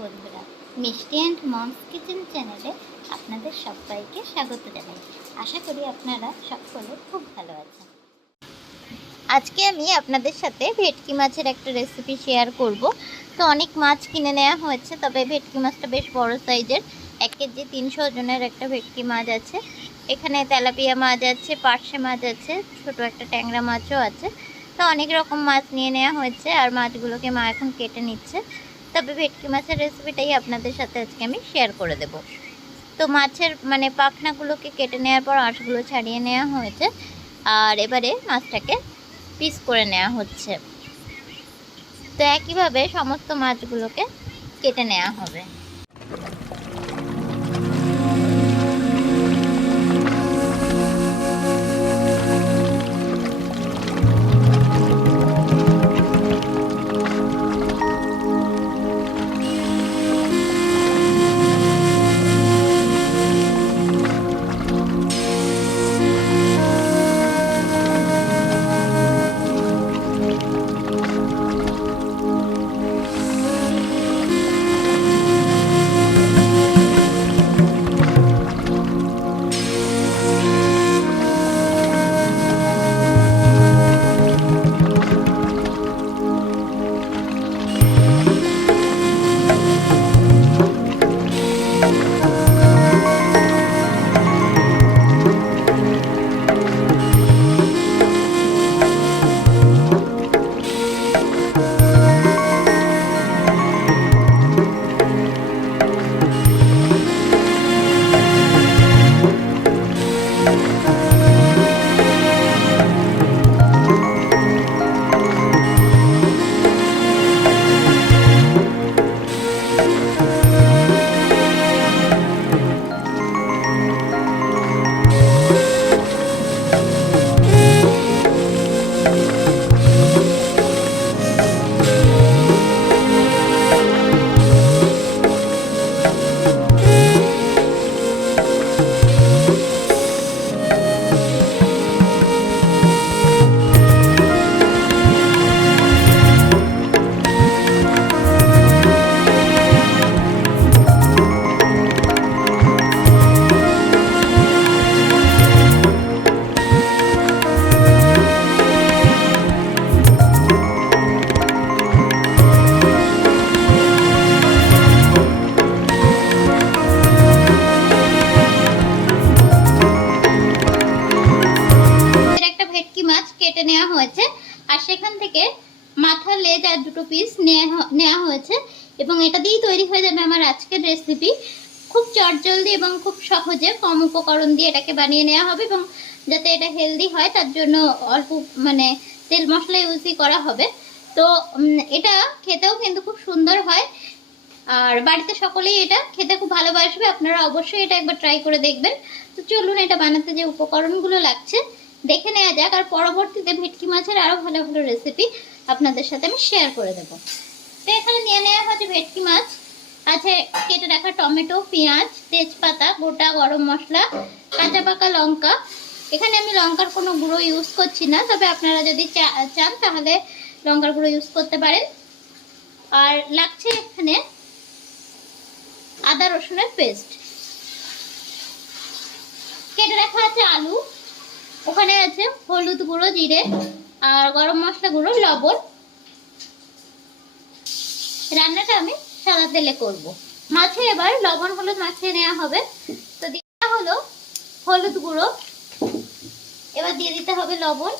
বন্ধুরা, মিষ্টি and moms kitchen চ্যানেলে আপনাদের সবাইকে স্বাগত জানাই। আশা করি আপনারা সকলে খুব ভালো আছেন। আজকে আমি আপনাদের সাথে ভেটকি মাছের একটা রেসিপি শেয়ার করব। তো অনেক মাছ কিনে নেওয়া হয়েছে, তবে ভেটকি মাছটা বেশ বড় সাইজের, 1 কেজি 300 ওজনের একটা ভেটকি মাছ আছে। এখানে তেলাপিয়া মাছ আছে, পার্শে মাছ আছে, ছোট একটা ট্যাংরা মাছও আছে। তো অনেক রকম মাছ নিয়ে নেওয়া হয়েছে, আর মাছগুলোকে মা এখন কেটে নিচ্ছে। তবে ভেটকি মাছের রেসিপিটাই আপনাদের সাথে আজকে আমি শেয়ার করে দেব। তো মাছের পাখনাগুলোকে কেটে নেওয়ার পর আঁশগুলো ছাড়িয়ে নেওয়া হয়েছে, আর এবারে মাছটাকে পিস করে নেওয়া হচ্ছে। তো একইভাবে সমস্ত মাছগুলোকে কেটে নেওয়া হবে। কেটে নেওয়া হয়েছে, আর সেখান থেকে মাথা, লেজ আর দুটো পিস নেওয়া হয়েছে, এবং এটা দিয়েই তৈরি হয়ে যাবে আমার আজকের রেসিপি। খুব চটজলদি এবং খুব সহজে কম উপকরণ দিয়ে এটাকে বানিয়ে নেওয়া হবে, এবং যাতে এটা হেলদি হয় তার জন্য অল্প তেল মশলা ইউজই করা হবে। তো এটা খেতেও কিন্তু খুব সুন্দর হয়, আর বাড়িতে সকলেই এটা খেতে খুব ভালোবাসবে। আপনারা অবশ্যই এটা একবার ট্রাই করে দেখবেন। তো চলুন এটা বানাতে যে উপকরণগুলো লাগছে দেখে নেওয়া যাক, আর পরবর্তীতে ভেটকি মাছের আরো ভালো ভালো রেসিপি আপনাদের সাথে আমি শেয়ার করে দেব। তো এখানে নিয়ে নেওয়া হচ্ছে ভেটকি মাছ, আছে কেটে রাখা টমেটো, পেঁয়াজ, তেজপাতা, গোটা গরম মশলা, কাঁচা পাকা লঙ্কা। এখানে আমি লঙ্কার কোনো গুঁড়ো ইউজ করছি না, তবে আপনারা যদি চান তাহলে লঙ্কার গুঁড়ো ইউজ করতে পারেন। আর লাগছে এখানে আদা রসুনের পেস্ট, কেটে রাখা আছে আলু, ওখানে আছে হলুদ গুঁড়ো, জিরে আর গরম মশলা গুঁড়ো, লবণ। রান্নাটা আমি সাদা তেলে করব। মাছে এবার লবণ হলুদ মাখিয়ে নেওয়া হবে। তো দেওয়া হলো হলুদ গুঁড়ো, এবার দিয়ে দিতে হবে লবণ,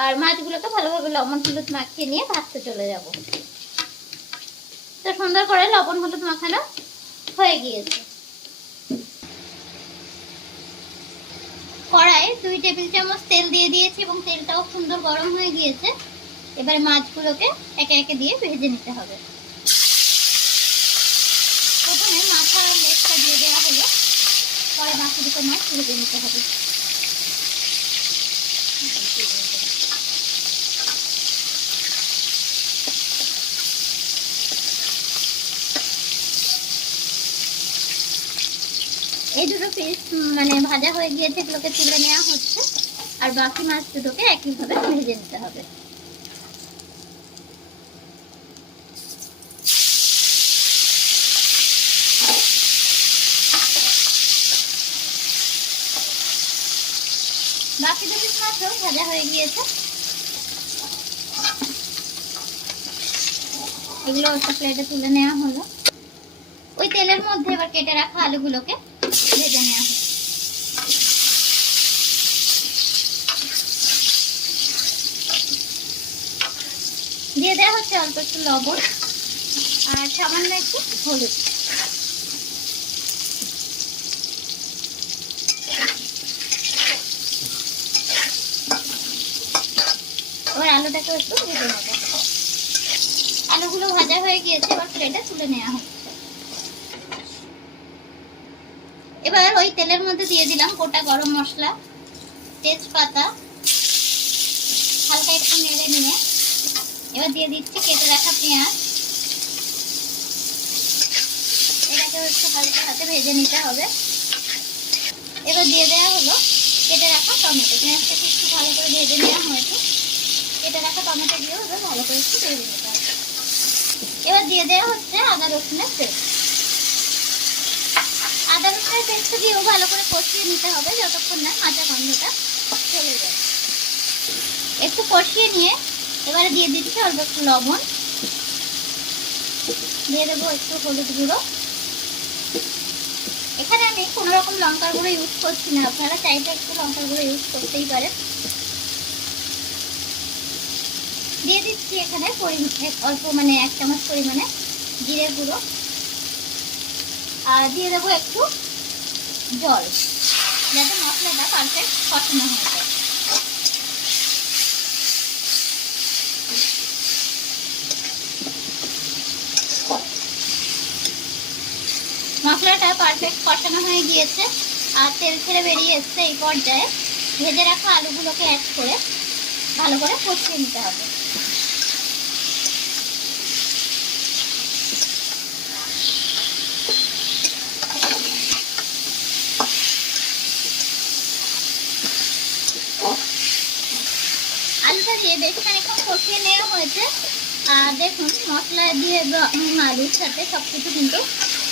আর মাছগুলোকে ভালোভাবে লবণ হলুদ মাখিয়ে নিয়ে ভাজতে চলে যাব। তো সুন্দর করে লবণ হলুদ মাখানো হয়ে গিয়েছে। কড়াইয়ে 2 টেবিল চামচ তেল দিয়ে দিয়েছি, এবং তেলটাও সুন্দর গরম হয়ে গিয়েছে। এবারে মাছগুলোকে একে একে দিয়ে ভেজে নিতে হবে। প্রথমে মাথা আর লেজটা দিয়ে দেওয়া হলো, পরে বাকি দুটো মাছ ভেজে নিতে হবে। এই দুটো পিস ভাজা হয়ে গিয়েছে, এগুলোকে তুলে নেওয়া হচ্ছে, আর বাকি মাছ দুটোকে একইভাবে ভেজে নিতে হবে। বাকি 2 পিস মাত্র ভাজা হয়ে গিয়েছে। এগুলো একটা প্লেটে তুলে নেওয়া হলো। ওই তেলের মধ্যে এবার কেটে রাখা আলুগুলোকে ভেজে নেওয়া হলো। দিয়ে দেওয়া হচ্ছে অল্প একটু লবণ আর সামান্য একটু হলুদ। এবার আলুটাকে একটু ভেজে নেব। আলুগুলো ভাজা হয়ে গিয়েছে, এবার প্লেটে তুলে নেওয়া হচ্ছে। এবার ওই তেলের মধ্যে দিয়ে দিলাম গোটা গরম মশলা, তেজপাতা, হালকা একটু নেড়ে নিয়ে এবার দিয়ে দিচ্ছি কেটে রাখা পেঁয়াজ। এটাকে একটু হালকা হাতে ভেজে নিতে হবে। এবার দিয়ে দেওয়া হলো কেটে রাখা টমেটো। পেঁয়াজটাকে একটু ভালো করে ভেজে নেওয়া হয়েছে, কেটে রাখা টমেটো দিয়েও এবার ভালো করে একটু ভেজে নিতে হবে। এবার দিয়ে দেওয়া হচ্ছে আদা রসুনের পেস্ট। আদা রসুনের পেস্ট দিয়েও ভালো করে কষিয়ে নিতে হবে যতক্ষণ না কাঁচা গন্ধটা চলে যায়। একটু কষিয়ে নিয়ে এবারে দিয়ে দিচ্ছি অল্প একটু লবণ, দিয়ে দেবো একটু হলুদ গুঁড়ো। এখানে আমি কোনো রকম লঙ্কার গুঁড়ো ইউজ করছি না, আপনারা চাইলে একটু লঙ্কার গুঁড়ো ইউজ করতেই পারেন। দিয়ে দিচ্ছি এখানে অল্প মানে 1 চামচ পরিমাণে জিরে গুঁড়ো, আর দিয়ে দেবো একটু জল যাতে মশলাটা পারফেক্ট কষানো হয়ে যায়। মশলাটা পারফেক্ট কষানো হয়ে গিয়েছে আর তেল ছেড়ে বেরিয়ে এসছে। এই পর্যায়ে ভেজে রাখা আলুগুলোকে অ্যাড করে ভালো করে কষিয়ে নিতে হবে। আলুটা দিয়ে বেশ খানিকক্ষণ কষিয়ে নেওয়া হয়েছে আর দেখুন মশলা দিয়ে আলুর সাথে সবকিছু কিন্তু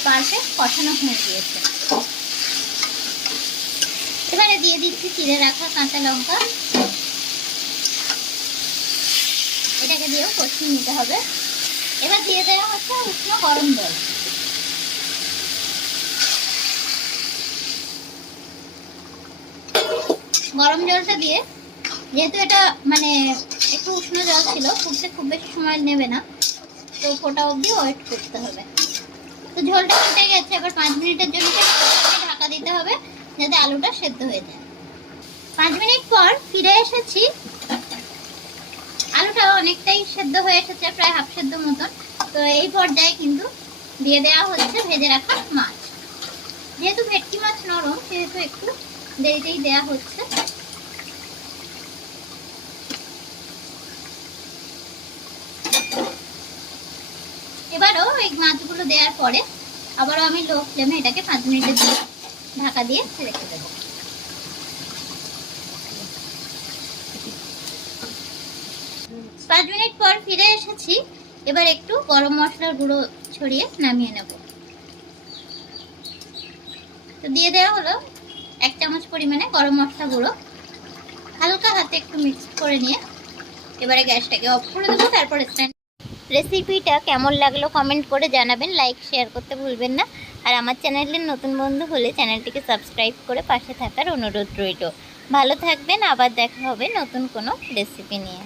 পারফেক্ট কষানো হয়ে গিয়েছে। এবারে দিয়ে দিচ্ছি চিড়ে রাখা কাঁচা লঙ্কা। এটাকে দিয়েও কষিয়ে নিতে হবে। এবার দিয়ে দেওয়া হচ্ছে উষ্ণ গরম জল। গরম জলটা দিয়ে, যেহেতু এটা মানে একটু উষ্ণ জল ছিল, ফুটতে খুব বেশি সময় নেবে না, তো ফোটা অবধি ওয়েট করতে হবে। তো ঝোলটা ফুটে গেছে, এবার 5 মিনিটের জন্য ঢাকা দিতে হবে যাতে আলুটা সেদ্ধ হয়ে যায়। 5 মিনিট পর ফিরে এসেছি। আলুটা অনেকটাই সেদ্ধ হয়ে এসেছে, প্রায় হাফ সেদ্ধ মতন। তো এই পর্যায়ে কিন্তু দিয়ে দেওয়া হচ্ছে ভেজে রাখা মাছ। যেহেতু ভেটকি মাছ নরম সেহেতু একটু দেরিতেই দেওয়া হচ্ছে। এবারও এই মাছগুলো দেওয়ার পরে আবারও আমি লো ফ্লেমে এটাকে 5 মিনিটের জন্য ঢাকা দিয়ে রেখে দেবো। 5 মিনিট পর ফিরে এসেছি। এবার একটু গরম মশলার গুঁড়ো ছড়িয়ে নামিয়ে নেব। তো দিয়ে দেওয়া হলো 1 চামচ পরিমাণে গরম মশলা গুঁড়ো। হালকা হাতে একটু মিক্স করে নিয়ে এবারে গ্যাসটাকে অফ করে দেবো। তারপর রেসিপিটা কেমন লাগলো কমেন্ট করে জানাবেন, লাইক শেয়ার করতে ভুলবেন না। আর আমার চ্যানেলের নতুন বন্ধু হলে চ্যানেলটিকে সাবস্ক্রাইব করে পাশে থাকার অনুরোধ রইল। ভালো থাকবেন, আবার দেখা হবে নতুন কোনো রেসিপি নিয়ে।